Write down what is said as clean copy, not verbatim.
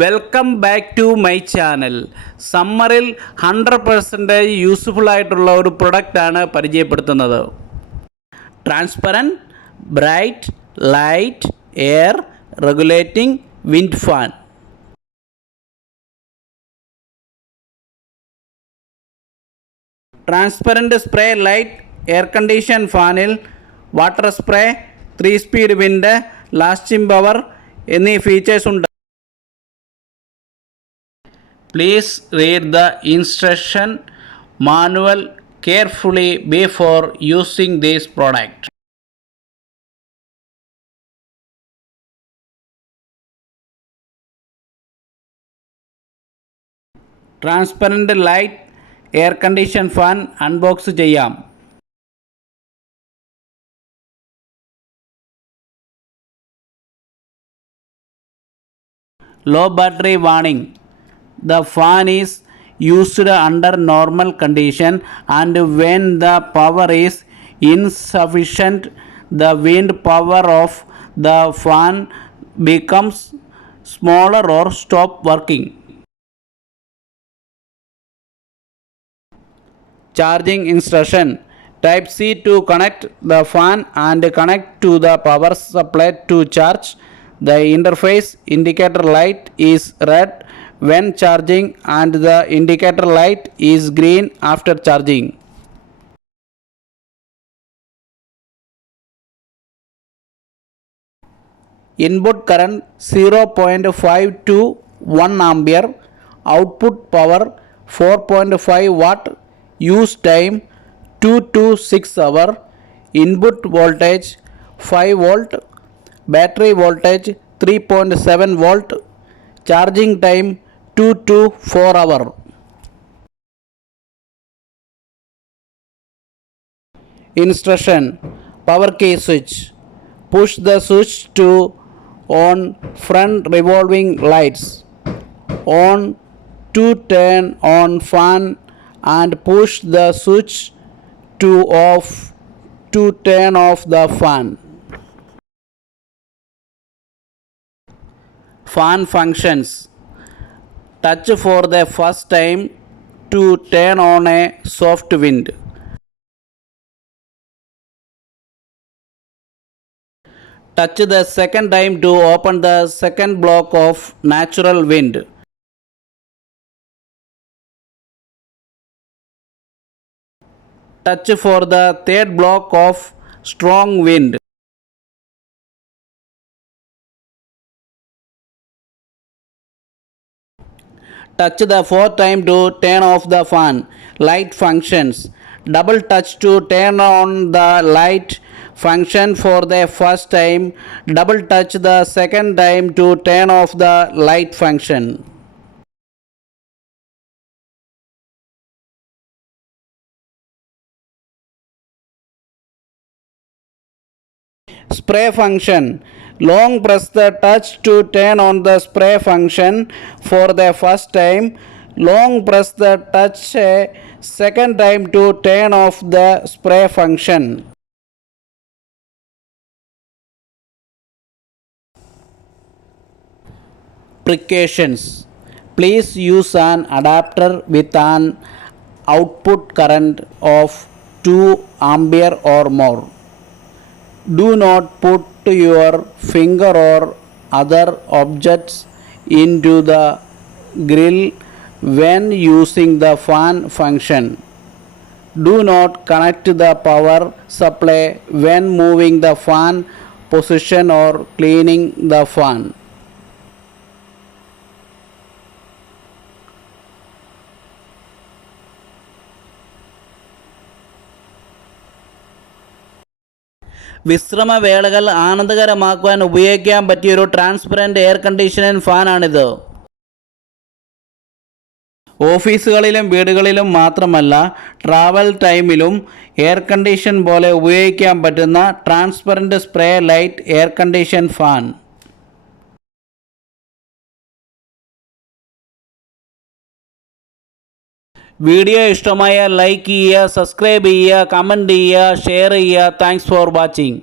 Welcome back to my channel. സമ്മറിൽ 100% useful ആയിട്ടുള്ള ഒരു പ്രൊഡക്റ്റാണ് പരിചയപ്പെടുത്തുന്നത്. Transparent bright light air regulating wind fan. Transparent spray light air condition ഫാനിൽ water spray, 3 speed wind, lasting power എന്നീ features ഉണ്ട്. Please read the instruction manual carefully before using this product. Transparent light air condition fan unbox ചെയ്യാം. Low battery warning. The fan is used under normal condition, and when the power is insufficient, the wind power of the fan becomes smaller or stop working. Charging instruction. Type C to connect the fan and connect to the power supply to charge. The interface indicator light is red when charging and the indicator light is green after charging. Input current 0.5 to 1 ampere. Output power 4.5 watt. Use time 2 to 6 hour. Input voltage 5 volt. Battery voltage 3.7 volt. Charging time 2 to 4 hour. Instruction. Power key switch. Push the switch to on front revolving lights. On to turn on fan and push the switch to off to turn off the fan. Fan functions. Touch for the first time to turn on a soft wind. Touch the second time to open the second block of natural wind. Touch for the third block of strong wind. Touch the fourth time to turn off the fan. Light functions. Double touch to turn on the light function for the first time. Double touch the second time to turn off the light function. Spray function. Long press the touch to turn on the spray function for the first time. Long press the touch a second time to turn off the spray function. Precautions. Please use an adapter with an output current of 2 ampere or more. Do not put your finger or other objects into the grill when using the fan function. Do not connect the power supply when moving the fan position or cleaning the fan. വിശ്രമവേളകൾ ആനന്ദകരമാക്കുവാൻ ഉപയോഗിക്കാൻ പറ്റിയൊരു transparent air conditioning ഫാനാണിത്. ഓഫീസുകളിലും വീടുകളിലും മാത്രമല്ല, ട്രാവൽ ടൈമിലും air condition പോലെ ഉപയോഗിക്കാൻ പറ്റുന്ന transparent spray light air condition fan. Video ഇഷ്ടമായ ലൈക്ക് ചെയ്യുക, സബ്സ്ക്രൈബ് ചെയ്യുക, കമൻറ്റ് ചെയ്യുക, ഷെയർ ചെയ്യുക. Thanks for watching.